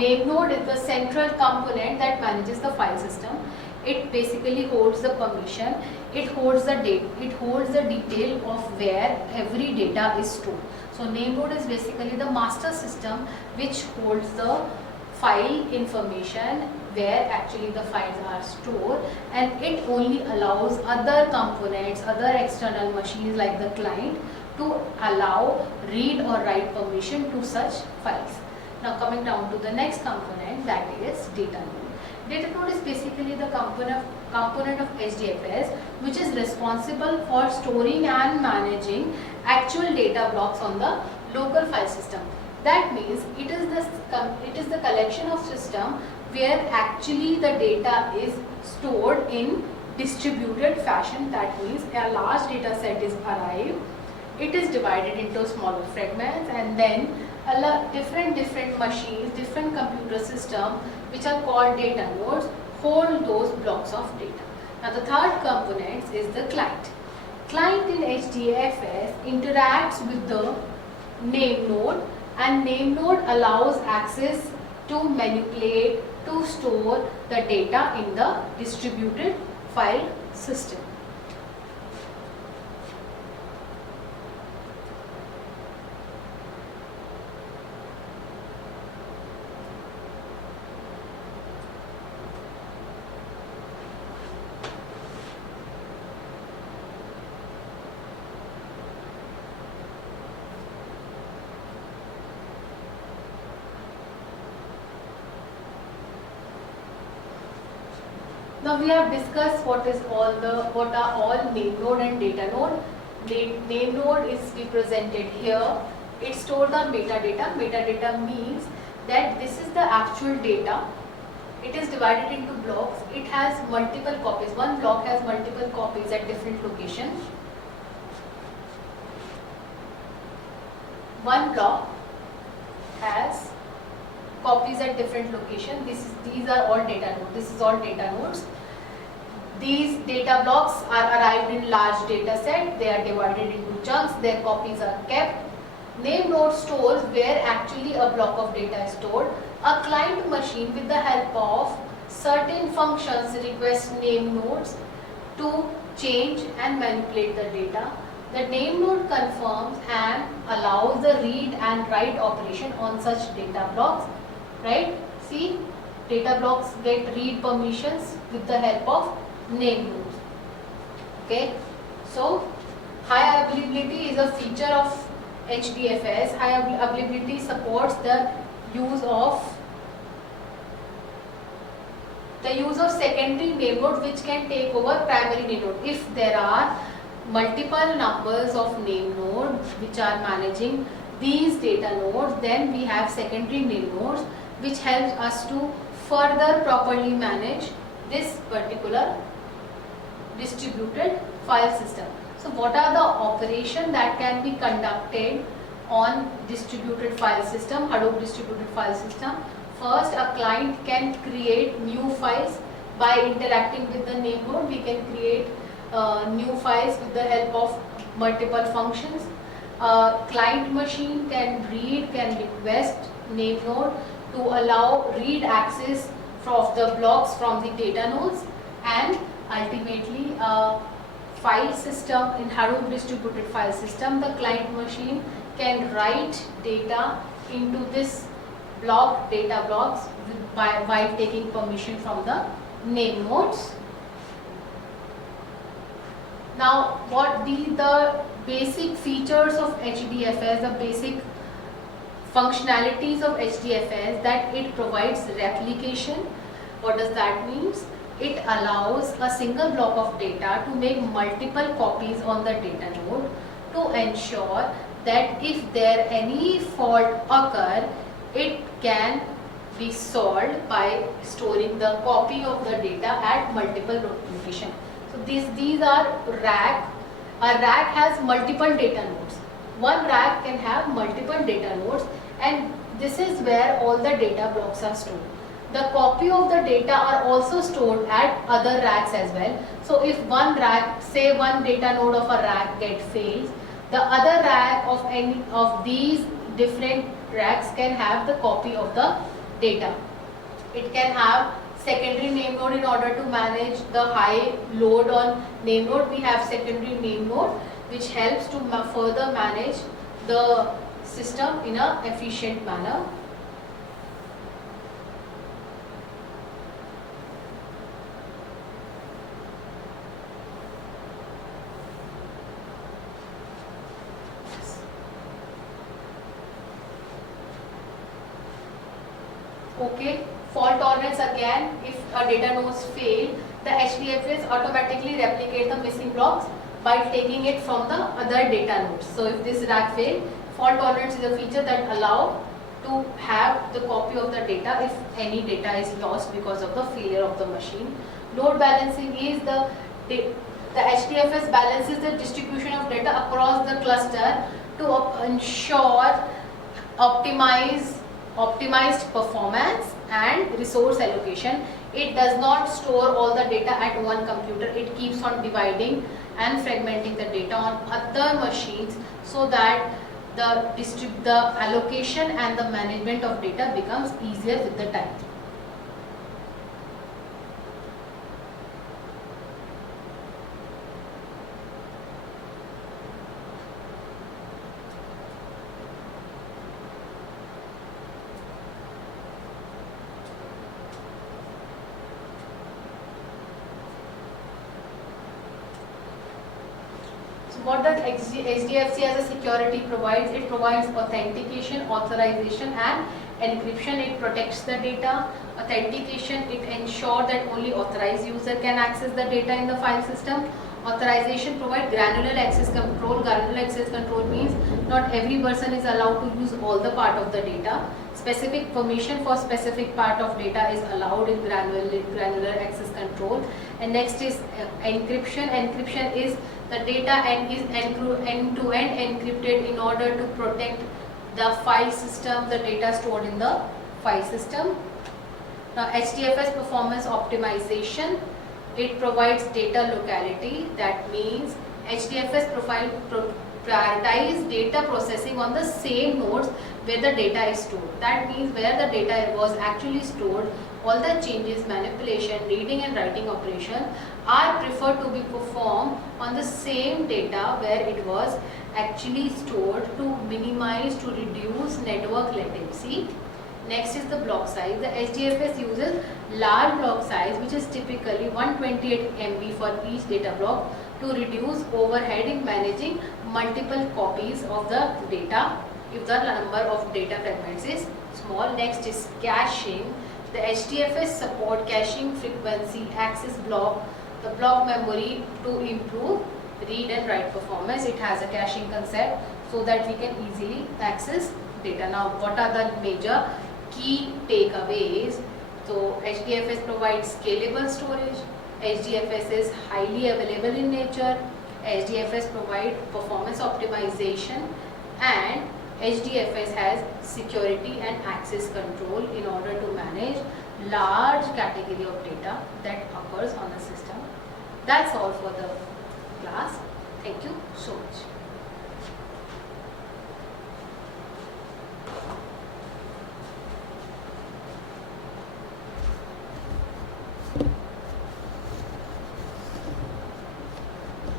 Name node is the central component that manages the file system. It basically holds the permission. It holds the date. It holds the detail of where every data is stored. So name node is basically the master system which holds the file information where actually the files are stored, and it only allows other components, other external machines like the client to allow read or write permission to such files. Now coming down to the next component, that is data node. Data node is basically the component of HDFS which is responsible for storing and managing actual data blocks on the local file system. That means it is the collection of system where actually the data is stored in distributed fashion. That means a large data set is arrived. It is divided into smaller fragments, and then different machines, different computer systems which are called data nodes hold those blocks of data. Now the third component is the client. Client in HDFS interacts with the name node, and name node allows access to manipulate, to store the data in the distributed file system. Now we have discussed what are all name node and data node. Name node is represented here. It stores the metadata. Metadata means that this is the actual data. It is divided into blocks. It has multiple copies. One block has multiple copies at different locations. One block has copies at different locations. These are all data nodes. This is all data nodes. These data blocks are arrived in large data set. They are divided into chunks. Their copies are kept. Name node stores where actually a block of data is stored. A client machine with the help of certain functions requests name nodes to change and manipulate the data. The name node confirms and allows the read and write operation on such data blocks. Right? See, data blocks get read permissions with the help of name nodes. Okay? So, high availability is a feature of HDFS. High availability supports the use of secondary name node which can take over primary name node. If there are multiple numbers of name nodes which are managing these data nodes, then we have secondary name nodes which helps us to further properly manage this particular distributed file system. So what are the operations that can be conducted on distributed file system, Hadoop distributed file system? First, a client can create new files by interacting with the name node. We can create new files with the help of multiple functions. Client machine can read, can request name node to allow read access of the blocks from the data nodes, and ultimately file system in Hadoop distributed file system, the client machine can write data into this data blocks by taking permission from the name nodes. Now what the basic features of HDFS, the basic functionalities of HDFS, that it provides replication. What does that mean? It allows a single block of data to make multiple copies on the data node to ensure that if there any fault occur, it can be solved by storing the copy of the data at multiple locations. So these are rack. A rack has multiple data nodes. One rack can have multiple data nodes, and this is where all the data blocks are stored. The copy of the data are also stored at other racks as well. So if one rack, say one data node of a rack fails, the other rack of any of these different racks can have the copy of the data. It can have secondary name node in order to manage the high load on name node. We have secondary name node which helps to further manage the system in an efficient manner. Okay, fault tolerance again, if a data nodes fail, the HDFS automatically replicate the missing blocks by taking it from the other data nodes. So if this rack fail, fault tolerance is a feature that allow to have the copy of the data if any data is lost because of the failure of the machine. Load balancing is the HDFS balances the distribution of data across the cluster to ensure optimized performance and resource allocation. It does not store all the data at one computer. It keeps on dividing and fragmenting the data on other machines so that the allocation and the management of data becomes easier with the time. What does HDFS as a security provides? It provides authentication, authorization and encryption. It protects the data. Authentication, it ensures that only authorized user can access the data in the file system. Authorization provides granular access control. Granular access control means not every person is allowed to use all the part of the data. Specific permission for specific part of data is allowed in granular access control. And next is encryption. Encryption is the data and is end-to-end encrypted in order to protect the file system, the data stored in the file system. Now HDFS performance optimization, it provides data locality. That means HDFS prioritize data processing on the same nodes where the data is stored. That means where the data was actually stored, all the changes, manipulation, reading and writing operation are preferred to be performed on the same data where it was actually stored to minimize, to reduce network latency. Next is the block size. The HDFS uses large block size, which is typically 128 MB for each data block, to reduce overhead in managing multiple copies of the data if the number of data fragments is small. Next is caching. The HDFS support caching frequency, access block, the block memory to improve read and write performance. It has a caching concept so that we can easily access data. Now, what are the major key takeaways? So, HDFS provides scalable storage. HDFS is highly available in nature. HDFS provides performance optimization, and HDFS has security and access control in order to manage large category of data that occurs on the system. That's all for the class. Thank you so much.